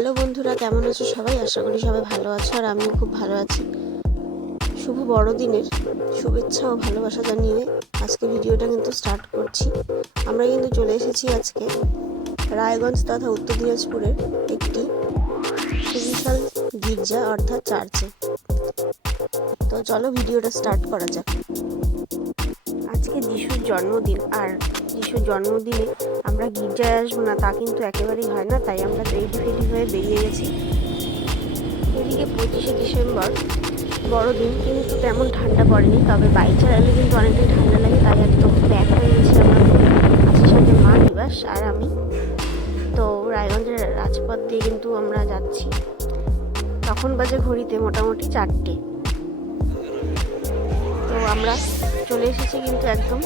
Hello বন্ধুরা, কেমন আছো সবাই? আশা করি সবাই ভালো আছো আর আমিও খুব ভালো আছি। শুভ বড়দিনের শুভেচ্ছা ও ভালোবাসা জানিয়ে আজকে ভিডিওটা কিন্তু স্টার্ট করছি। আমরা কিন্তু চলে এসেছি আজকে রায়গঞ্জ তথা উত্তর দিনাজপুরের একটি সুবিশাল গির্জা অর্থাৎ চার্চে তো চলো ভিডিওটা স্টার্ট করা যাক। আজকে যিশুর জন্মদিন, আর যিশুর জন্মদিনে আমরা গির্জায় আসব না, তা কিন্তু একেবারেই হয় না, তাই আমরা রেডি ফেডি হয়ে বেরিয়ে গেছি। এদিকে পঁচিশে ডিসেম্বর, বড়দিন, কিন্তু তেমন ঠান্ডা পড়েনি, তবে বাইক চালালে কিন্তু অনেকটাই ঠান্ডা লাগে, তাই একদম ব্যাগ হয়ে গেছি আমরা। সাথে মা নিবাস আর আমি। তো রায়গঞ্জের রাজপথ দিয়ে কিন্তু আমরা যাচ্ছি। তখন বাজে ঘড়িতে মোটামুটি চারটে। তো আমরা চলে এসেছি কিন্তু একদম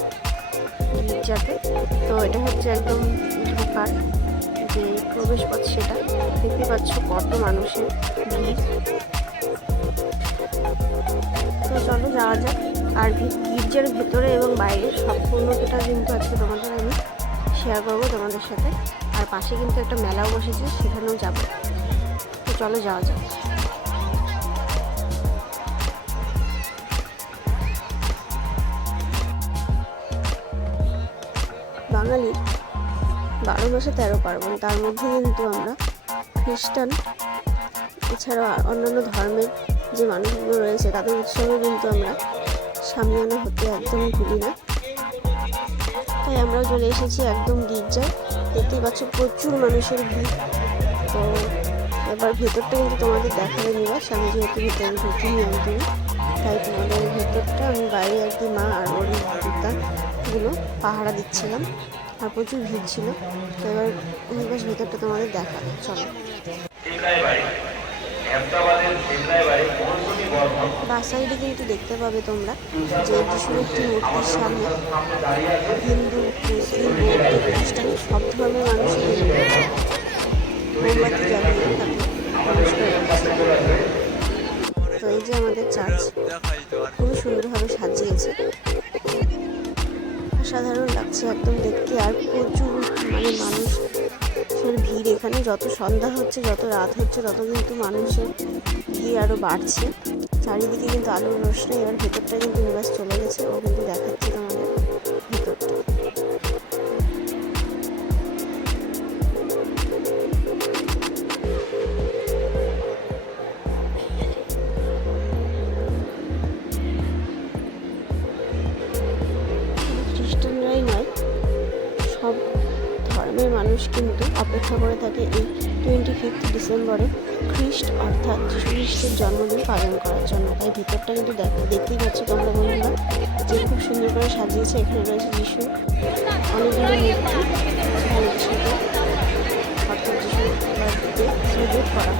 গির্জাতে তো এটা হচ্ছে একদম ঢোকার যে প্রবেশ পথ সেটা। দেখতে পাচ্ছ কত মানুষের ভিড়। তো চলো যাওয়া যাক, আর গির্জার ভেতরে এবং বাইরে সম্পূর্ণটা কিন্তু আজকে তোমাদের আমি শেয়ার করব তোমাদের সাথে। আর পাশে কিন্তু একটা মেলাও বসেছে, সেখানেও যাব। তো চলো যাওয়া যাক। বাঙালির বারো মাসে তেরো পার্বণ, তার মধ্যে কিন্তু আমরা খ্রিস্টান, এছাড়াও আর অন্যান্য ধর্মের যে মানুষগুলো রয়েছে, তাদের উৎসবে কিন্তু আমরা সামিয়ানা হতে একদমই ভুলি না। তাই আমরা চলে এসেছি একদম গির্জায়। দেখতেই পাচ্ছ প্রচুর মানুষের ভিড়। তো এবার ভেতরটা কিন্তু তোমাদের দেখাবে, নিবাস। আমি যেহেতু ভিতরে ঢুকিনি একদমই, তাই তোমাদের ভেতরটা আমি বাইরে আর কি মা আর ওর জুতাগুলো পাহারা দিচ্ছিলাম আর প্রচুর ভিড় ছিল। তো এবার নিবাস ভেতরটা তোমাদের দেখাবে চলো। বাস সাইডে কিন্তু দেখতে পাবে তোমরা যে যিশুর একটি মূর্তির সামনে হিন্দু মুসলিম বৌদ্ধ খ্রিস্টান সব ধর্মের মানুষ মোমবাতি জ্বালিয়ে তাকে আমাদের চার্চ খুবই সুন্দরভাবে সাজিয়েছে। অসাধারণ লাগছে একদম দেখতে, আর প্রচুর মানে মানুষের ভিড় এখানে। যত সন্ধ্যা হচ্ছে, যত রাত হচ্ছে, তত কিন্তু মানুষের ভিড় আরও বাড়ছে। চারিদিকে কিন্তু আলোর রোশনাই এবার ভেতরটা কিন্তু নিবাস চলে গেছে। ও কিন্তু দেখাচ্ছে তোমাদের। মানুষ কিন্তু অপেক্ষা করে থাকে এই টোয়েন্টি ফিফথ ডিসেম্বরে খ্রিস্ট অর্থাৎ খ্রিস্টের জন্মদিন পালন করার জন্য। তাই ভিতরটা কিন্তু দেখ, দেখতেই পাচ্ছ তোমরা বন্ধুরা যে খুব সুন্দর করে সাজিয়েছে। এখানে রয়েছে যিশু অনেকগুলো মূর্তি অর্থাৎ যিশু করা।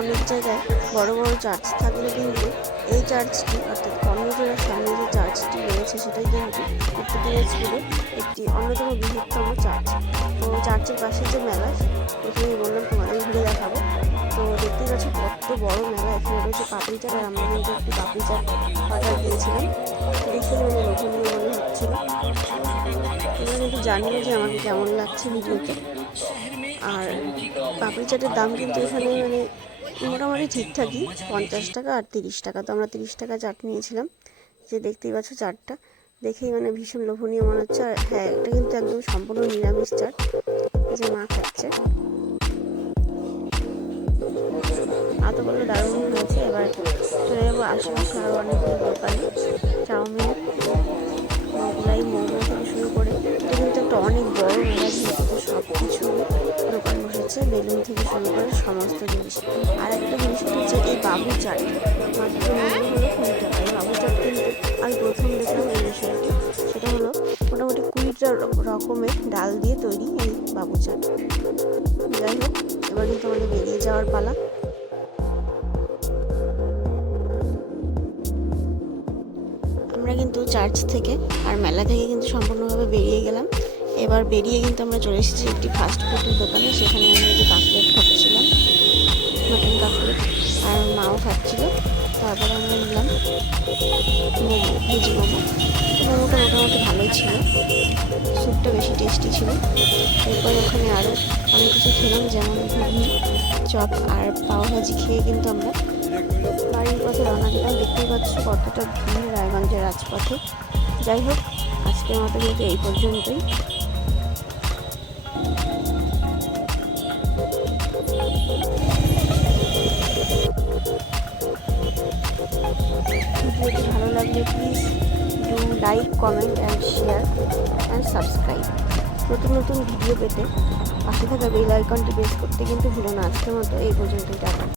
অনেক জায়গায় বড় বড় চার্চ থাকলে কিন্তু এই চার্চটি অর্থাৎ কর্ণজোড়ার সামনে যে চার্চটি রয়েছে সেটাই কিন্তু উত্তর দিনাজপুরে একটি অন্যতম বৃহত্তম চার্চ তো চার্চের পাশে যে মেলা এখানে বললাম তোমাদের ঘুরে দেখাবো। তো দেখতেই পাচ্ছ কত বড় মেলা, এখানে রয়েছে পাপড়ি চাট, আর আমরা কিন্তু একটি পাপড়ি চাট অর্ডার দিয়েছিলাম। তো দেখে মানে লোভনীয় মনে হচ্ছিল। তোমরা কিন্তু জানিও যে আমাকে কেমন লাগছে ভিডিওতে। আর পাপড়ি চাটের দাম কিন্তু এখানে মানে মোটামুটি ঠিকঠাকই, পঞ্চাশ টাকা আর তিরিশ টাকা। তো আমরা তিরিশ টাকা চাট নিয়েছিলাম। যে দেখতেই পাচ্ছ চাটটা। দেখেই মানে ভীষণ লোভনীয় মনে হচ্ছে। আর হ্যাঁ এটা কিন্তু একদম সম্পূর্ণ নিরামিষ চাট। যে মা খাচ্ছে। এতগুলো দারুণ হয়েছে। এবার চলে যাব আশেপাশে আরও অনেকগুলো দোকানে। চাউমিন, মোগলাই মোমো থেকে শুরু করে। এটা কিন্তু একটা অনেক বড় মেলা সব কিছু দোকান বসেছে বেলুন থেকে শুরু করে সমস্ত জিনিস। আর একটা জিনিস হচ্ছে এই বাবু চাট মাত্র হলো কুড়ি টাকা। এই বাবু চাট কিন্তু আমি প্রথম দেখলাম এই বিষয়টি সেটা হলো মোটামুটি কুড়িটা রকমের ডাল দিয়ে তৈরি এই বাবু চাট যাই হোক, এবার কিন্তু আমাদের বেরিয়ে যাওয়ার পালা। আমরা কিন্তু চার্চ থেকে আর মেলা থেকে কিন্তু সম্পূর্ণভাবে বেরিয়ে গেলাম। এবার বেরিয়ে কিন্তু আমরা চলে এসেছি একটি ফাস্ট ফুডের দোকানে। সেখানে আমি যে কাকলেট খাচ্ছিলাম মাটন কাকলেট, আর মাও খাচ্ছিল। তারপরে আমরা নিলাম মোমো, ভেজ মোমো। মোমোটা মোটামুটি ভালোই ছিল। স্যুপটা বেশি টেস্টি ছিল। এরপর ওখানে আরও অনেক কিছু খেলাম, যেমন ঘুগনি, চপ আর পাও ভাজি খেয়ে কিন্তু আমরা বাড়ির পথে রওনা দিলাম। দেখতেই পাচ্ছ কতটা ভিড় রায়গঞ্জের রাজপথে। যাই হোক, আজকের মতো কিন্তু এই পর্যন্তই। ভিডিওটি ভালো লাগলে please do like comment and share and subscribe নতুন নতুন ভিডিও পেতে পাশে থাকা বেল আইকনটি প্রেস করতে কিন্তু ভুলো না। আজকের মতো এই পর্যন্তই টাকা